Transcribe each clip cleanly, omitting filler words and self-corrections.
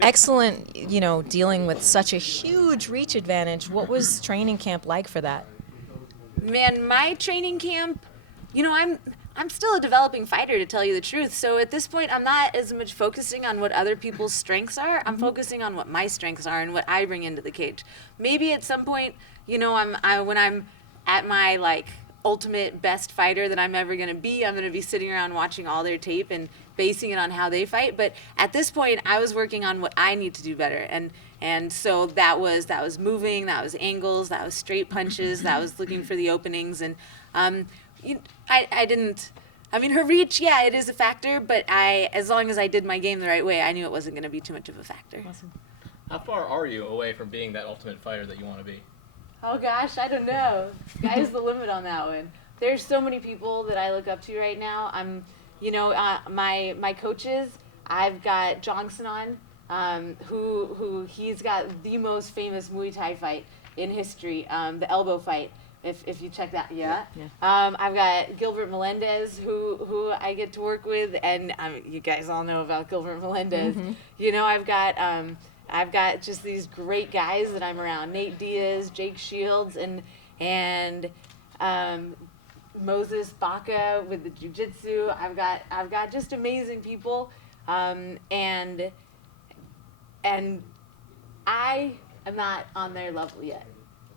excellent, dealing with such a huge reach advantage. What was training camp like for that? Man, my training camp, I'm still a developing fighter, to tell you the truth. So at this point, I'm not as much focusing on what other people's strengths are. I'm focusing on what my strengths are and what I bring into the cage. Maybe at some point, when I'm at my ultimate best fighter that I'm ever going to be, I'm going to be sitting around watching all their tape and basing it on how they fight. But at this point, I was working on what I need to do better. And so that was moving, that was angles, that was straight punches, that was looking for the openings. And her reach, yeah, it is a factor, but as long as I did my game the right way, I knew it wasn't going to be too much of a factor. Awesome. How far are you away from being that ultimate fighter that you want to be? Oh gosh, I don't know. Sky's the limit on that one. There's so many people that I look up to right now. My coaches, I've got Johnson on, who he's got the most famous Muay Thai fight in history, the elbow fight. If you check that, yeah. I've got Gilbert Melendez, who I get to work with, and you guys all know about Gilbert Melendez. Mm-hmm. I've got just these great guys that I'm around: Nate Diaz, Jake Shields, and Moses Baca with the jiu-jitsu. I've got just amazing people, and I am not on their level yet.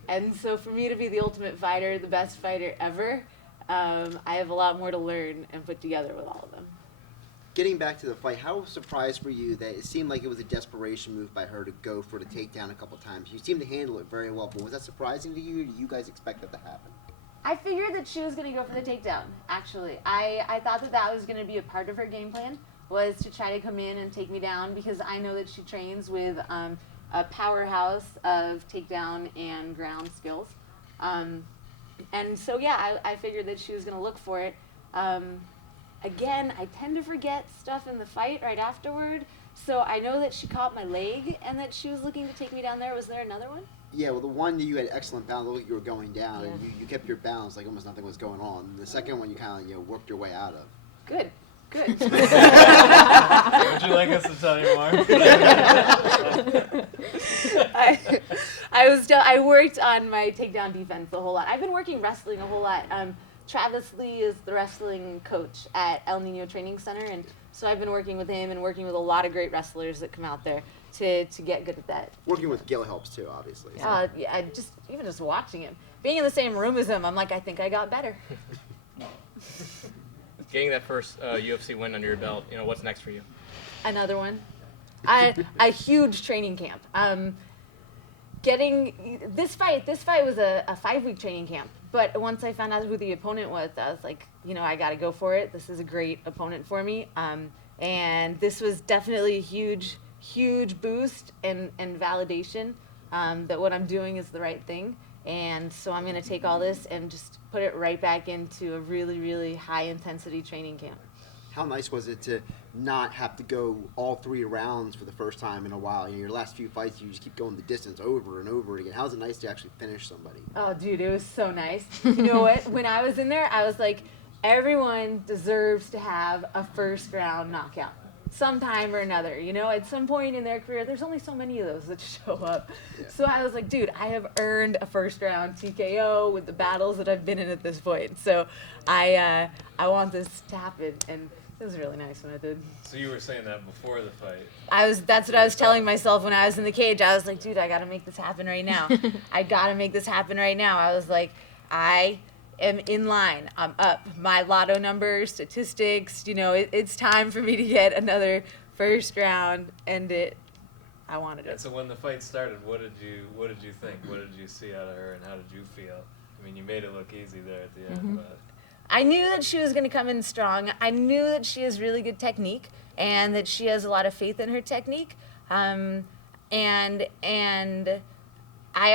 And so for me to be the ultimate fighter, the best fighter ever, I have a lot more to learn and put together with all of them. Getting back to the fight, how surprised were you that it seemed like it was a desperation move by her to go for the takedown a couple times? You seemed to handle it very well, but was that surprising to you, or do you guys expect that to happen? I figured that she was going to go for the takedown, actually. I thought that was going to be a part of her game plan, was to try to come in and take me down, because I know that she trains with a powerhouse of takedown and ground skills. And so, yeah, I figured that she was going to look for it. Again, I tend to forget stuff in the fight right afterward, so I know that she caught my leg and that she was looking to take me down there. Was there another one? Yeah, well, the one that you had excellent balance, looked like you were going down, and you kept your balance like almost nothing was going on. The second one you kind of worked your way out of. Good. Would you like us to tell you more? I worked on my takedown defense a whole lot. I've been working wrestling a whole lot. Travis Lee is the wrestling coach at El Nino Training Center, and so I've been working with him and working with a lot of great wrestlers that come out there to get good at that. Working with Gil helps too, obviously. So. Yeah, even just watching him, being in the same room as him, I'm like, I think I got better. Getting that first UFC win under your belt, what's next for you? Another one. A huge training camp. Getting this fight was a 5-week training camp. But once I found out who the opponent was, I was like, I got to go for it. This is a great opponent for me. And this was definitely a huge boost and validation that what I'm doing is the right thing. And so I'm going to take all this and just put it right back into a really, really high-intensity training camp. How nice was it to not have to go all 3 rounds for the first time in a while? Your last few fights, you just keep going the distance over and over again. How was it nice to actually finish somebody? Oh, dude, it was so nice. You know what? When I was in there, I was like, everyone deserves to have a first-round knockout sometime or another. At some point in their career, there's only so many of those that show up. Yeah. So I was like, dude, I have earned a first-round TKO with the battles that I've been in at this point. So I want this to happen, and it was really nice when I did. So you were saying that before the fight? That's what I was telling myself when I was in the cage. I was like, dude, I got to make this happen right now. I got to make this happen right now. I was like, I am in line. I'm up. My lotto numbers, statistics, it's time for me to get another first round, and I wanted it. And so when the fight started, what did you think? What did you see out of her, and how did you feel? I mean, you made it look easy there at the end, but... I knew that she was going to come in strong. I knew that she has really good technique and that she has a lot of faith in her technique. And I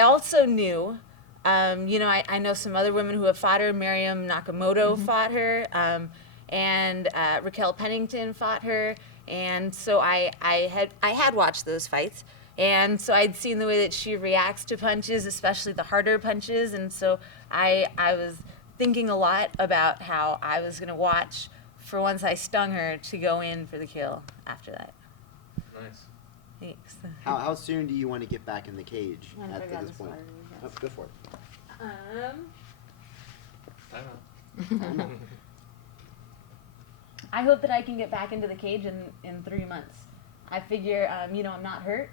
also knew, I know some other women who have fought her. Miriam Nakamoto fought her, and Raquel Pennington fought her. And so I had watched those fights. And so I'd seen the way that she reacts to punches, especially the harder punches. And so I was thinking a lot about how I was going to watch for once I stung her to go in for the kill after that. Nice. Thanks. How soon do you want to get back in the cage I'm gonna at figure out this this point? water. Oh, go for it. I don't know. I hope that I can get back into the cage in 3 months. I figure, I'm not hurt,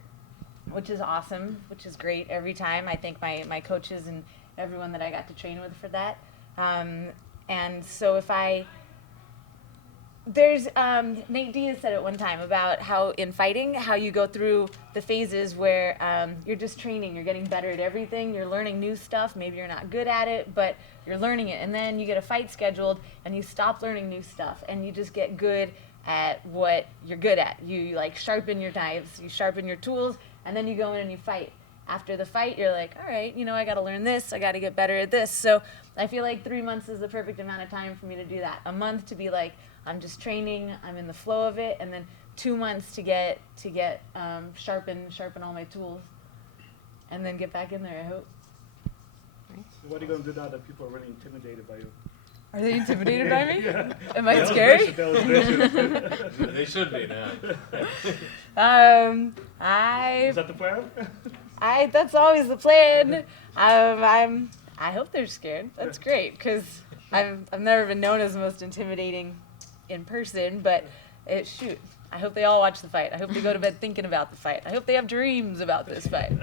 which is awesome, which is great every time. I thank my coaches and everyone that I got to train with for that. And so there's Nate Diaz said it one time about how in fighting, how you go through the phases where you're just training, you're getting better at everything, you're learning new stuff, maybe you're not good at it, but you're learning it, and then you get a fight scheduled and you stop learning new stuff and you just get good at what you're good at. You like sharpen your knives, you sharpen your tools, and then you go in and you fight. After the fight, you're like, all right, I got to learn this, I got to get better at this. So I feel like 3 months is the perfect amount of time for me to do that. A month to be like, I'm just training, I'm in the flow of it, and then 2 months to get sharpen all my tools, and then get back in there, I hope. What are you going to do now that people are really intimidated by you? Are they intimidated by me? Yeah. Am I That was scary? vicious, that was vicious. They should be now. Is that the plan? That's always the plan. I hope they're scared. That's great, because I've never been known as the most intimidating in person, but shoot, I hope they all watch the fight. I hope they go to bed thinking about the fight. I hope they have dreams about this fight.